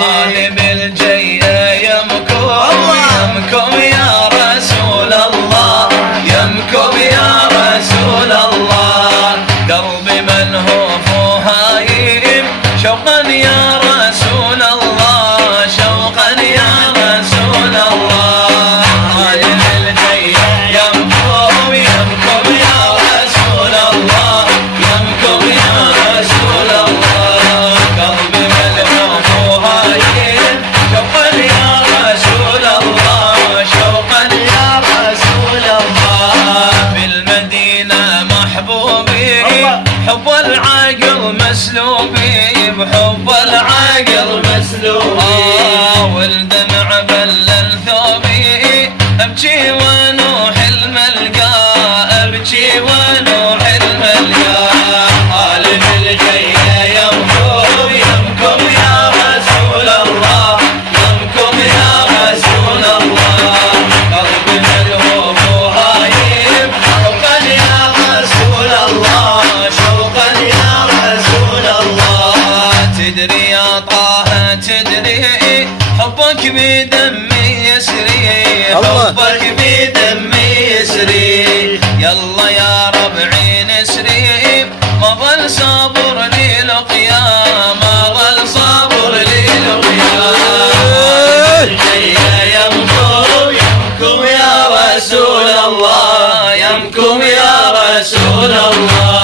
غالب الجيه يمكم يا رسول الله، يمكم يا رسول الله. قلبي ملهوف وهايم شوقا يا رسول الله، شوقا يا رسول الله. غالب الجيه يمكم يا رسول الله، يمكم يا رسول الله. قلبي ملهوف وهايم شوقا يا رسول الله، شوقا يا رسول الله. بالمدينة محبوبي حب العقل مسلوبي، بحب العقل مسلوبي. والدمع بلل ثوبي، ابكي ونوح الملقى، ابكي ونوح الملقى. غالب الجيه يمكم يا رسول الله، يمكم يا رسول الله. قلبي ملهوف وهايم شوقا يا رسول الله، شوقا يا رسول الله. تدري يا طه تدري حبك بدمي يسري، حبك بدمي يسري. يلا يا ربعي نسري، ما ظل صبر لي لقيا، ما ظل صبر لي لقيا. يمكم يا رسول الله، يمكم يا رسول الله.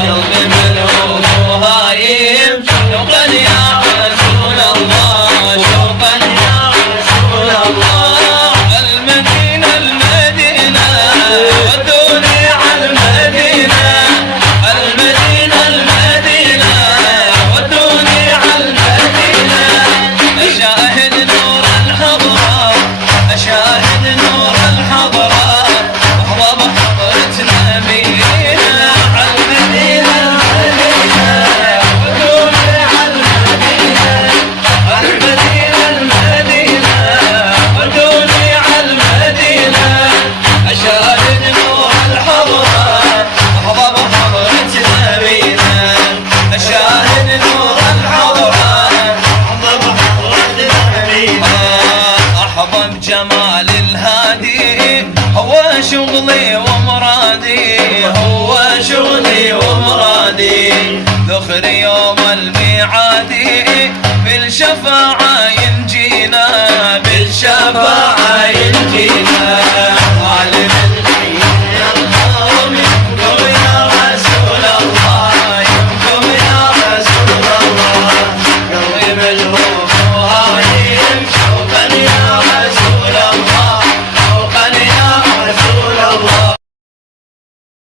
قلبي ملهوف وهايم شوقا يا رسول الله، شوقا يا رسول الله. المدينة المدينة ودوني على المدينة، المدينة المدينة ودوني على المدينة. أشاهد نور الحضرة، أشاهد نور الحضرة، أحضر بحضرة نبينا. على المدينة المدينة ودوني على المدينة، المدينة المدينة ودوني على المدينة. أشاهد نور الحضرة، أحضر بحضرة نبينا. أشاهد نور الحضرة، أحضر بحضرة نبينا. أحظى بجمال الهادي، هو شغلي ومرادي، هو شغلي ومرادي. ذخر يوم الميعاد بالشفاعة